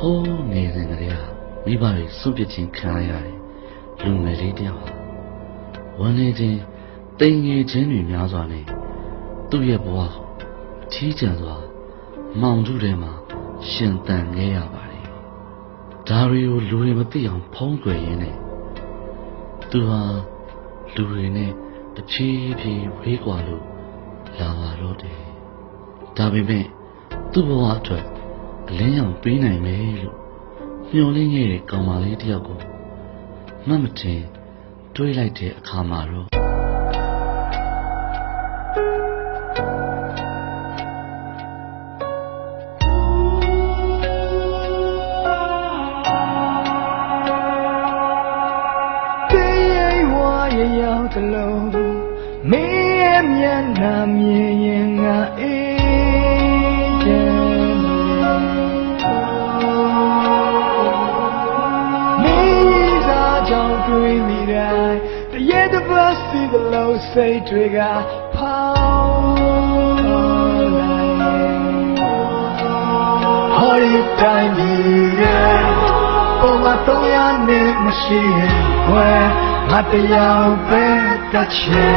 ဟိုးငယ်စဉ်ကလေးကမိဘတွေစွန့်ပစ်ခြင်းခံရတဲ့လူငယ်လေးတယောက်ဟာဝမ်းနေခြင်းတိမ်ငယ်ခြင်းတွေများစွာနဲ့သူ့ရဲ့ဘဝကိုအထီးကျန်စွာမောင်ထုထဲမှာရှင်သန်ခဲ့ရပါတယ်ဒါတွေကိုလူတွေမသိအောင်ဖုံးကွယ်ရင်းနဲ့သူဟာလူတွေနဲ့တဖြည်းဖြည်းဝေးကွာလို့လာပါတော့တယ်ဒါပေမဲ့သူ့ဘဝအတွက်အလင်းရောင်ပေးနိုင်မယ်လို့မျှော်လင့်ခဲ့တဲ့ကောင်မလေးတယောက်ကိုမှတ်မတင်တွေးလိုက်တဲ့အခါမှာတော့မင်းမျက်နှာမြင်ရင်ငါအေးချမ်းမင်းစားကြောင့်တွေ့မိတိုင်းတရေတပတ်စီကလို့စိတ်တွေကဖောင်းလာဟောဒီတိုင်းရဲ့ပုံမတော့ရနေမရှိဘွယ်ငါတရားပဲတချေ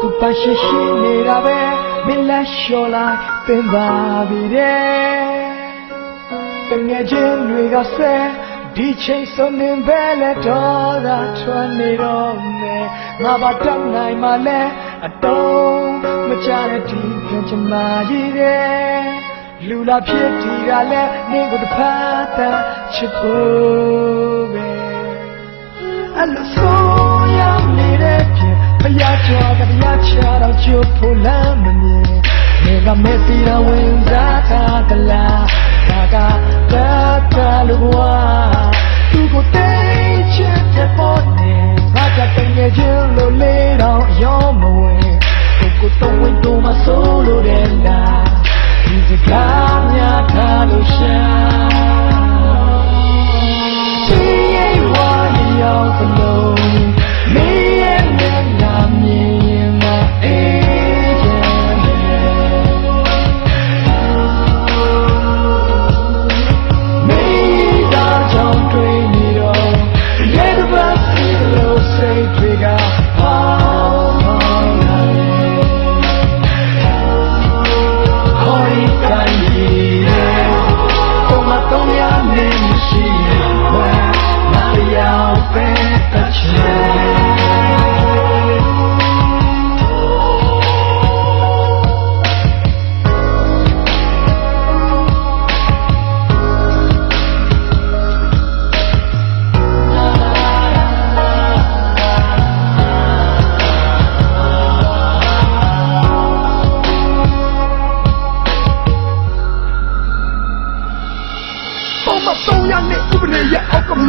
သူပါရှိရှိနေတာပဲမင်းလက်လျှော်လိုက်ပင်ပါပြီတဲ့တငယ်ချင်းတွေကဆဲဒီချိန်စုံနေပဲလက်တော်သာထွက်နေတော့မယ်ငါဘာတတ်နိုင်မှလဲအတုံးမကြတဲ့ဒီကံချမာကြီးတဲ့လူလာဖြစ်ဒီကလည်းနေကိုတစ်ဖက်တည်းချစ်ဖို့ပဲအလိုဆိုရနေတဲ့ပြင်ဖျားချောကတရားချတော့ချဖို့လမ်းမမြင်နေကမဲ့စီရဝင်စားတာကလားဒါကတတ်လို့ဝါသူကိုတိတ်ချစ်တဲ့ပေါ်နေဘာကြတဲ့ငယ်ချင်းလို့လေတော့ရောမဝင်ကိုတော့ဝင်တော့မဆိုးလို့တဲ့လားဒီစကားများထားလို့ရှာဒီရဲ့ဝါရောက်သလုံးမင်းရဲ့မျက်နှာမြင်ရင်ငါအေးချမ်းမင်းသာကြောင့်တွေ့နေတော့ရဲ့တစ်ပတ်စီလို့စိတ်တွေက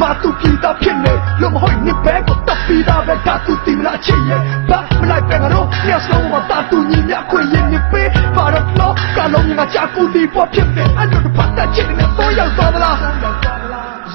မာတူပြည်သားဖြစ်နေလို့မဟုတ်နေပဲကိုတပ်ပြီးသားပဲတာတူတင်လာချင်ရဲ့ဘာမလိုက်ပဲငါတို့ညဆုံးမတာတူညီမြခွင့်ရင်နေပဲပါတော့တော့ကလုံးငါချကူဒီပေါ်ဖြစ်နေအဲ့လိုပတ်သက်ချင်နေတော့ရောက်သွားသလား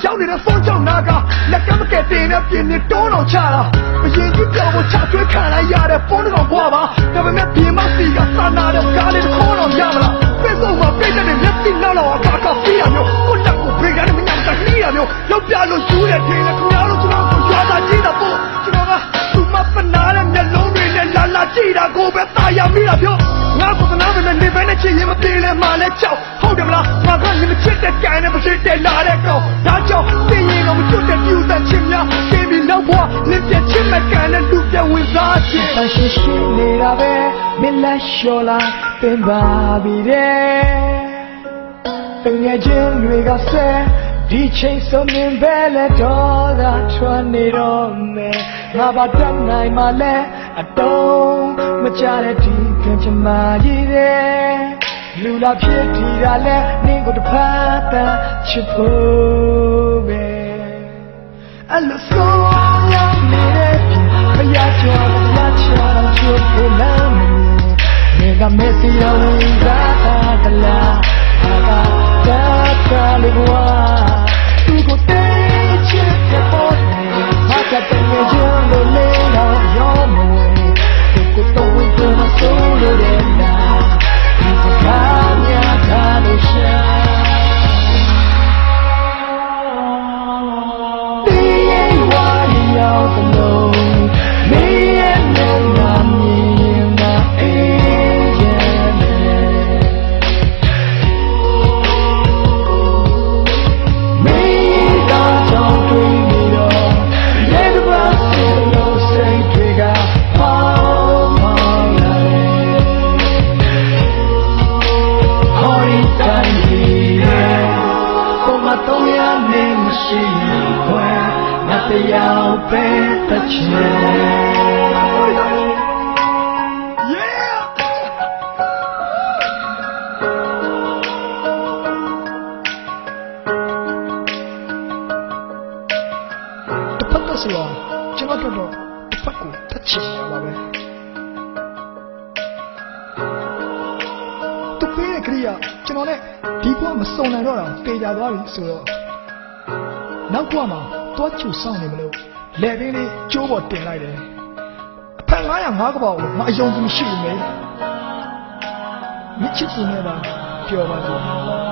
ရောက်နေတဲ့ဖုန်းကြောင့်နာကလက်ကမကဲတင်နေပြင်းနေတောင်းတော့ချတာမရင်ကြီးပြောဖို့ချကျွေးခံလိုက်ရတဲ့ဖုန်းတော့ဘွားပါဒါပေမဲ့ပြင်မစီကစာနာတဲ့ကားလေးတစ်ခေါ်တော့ရမလားဖေ့ဘုတ်မှာပြည့်တဲ့မျက်စိနောက်တော့အခါခါပြရမျိုးကိုလက်ကိုဖေးရတဲ့မညံတတ်နေရမျိုးလောက်ပြလို့ယူတဲ့ထင်နဲ့ခင်ဗျားတို့ကျွန်တော်ကိုရွာတာကြည့်တာပေါ့ကျွန်တော်ကသူမပနာတဲ့မျက်လုံးတွေနဲ့လာကြည့်တာကိုပဲတာယာမိတာပြောငါကသနာပဲနေပဲနဲ့ချင်ရင်မပြေလဲမှလည်းချောက်ဟုတ်တယ်မလားငါကလည်းမချစ်တဲ့ကြိုင်နဲ့မရှိတဲ့လာတဲ့ကောင်ဒါကြောင့်သိရင်တော့မချွတ်တဲ့ပြူတဲ့ချင်များပြေပြီးနောက်ဘွားလင်းပြချစ်မဲ့ကန်နဲ့လူပြဝင်စားချင်တရှိရှိနေတာပဲမင်းလက်လျှော်လိုက်ပင်ပါပြီတဲ့ငယ်ချင်းတွေကဆဲဒီချိန်စုံနေပဲလက်တော်သာထွက်နေတော့မယ်ငါဘာတတ်နိုင်မှလဲအတုံးမကြတဲ့ဒီကံချမာကြီးတဲ့လူလာဖြစ်ဒီကလည်းနေကိုတစ်ဖက်တည်းချစ်ဖို့ပဲအလိုဆိုရနေတဲ့ဖျားချောတရားချောချစ်ဖို့လမ်းမမြင်နေကမဲ့စီရဝင်စားတာကလားဒါကတတ်လို့ဝါသူကိုတိတ်ချစ်တဲ့ပေါ်နေ တရားပဲတစ်ချက်တစ်ဖက်သက်ဆိုတာကျွန်တော်တို့တစ်ဖက်ကိုထက်ချင်ရပါပဲသူပေးတဲ့ခရီးကကျွန်တော်နဲ့ဒီဘဝမစုံနိုင်တော့တာတေချာသွားပြီဆိုတော့နောက်ဘဝမှာတွားချူဆောင်နေမလို့လက်ပင်လေးကျိုးပေါ်တင်လိုက်တယ်အဖက်905ကပောက်ကိုမအယုံဘူးရှိနေမြစ်ချစ်သူနဲ့ပါပျော်ပါစေ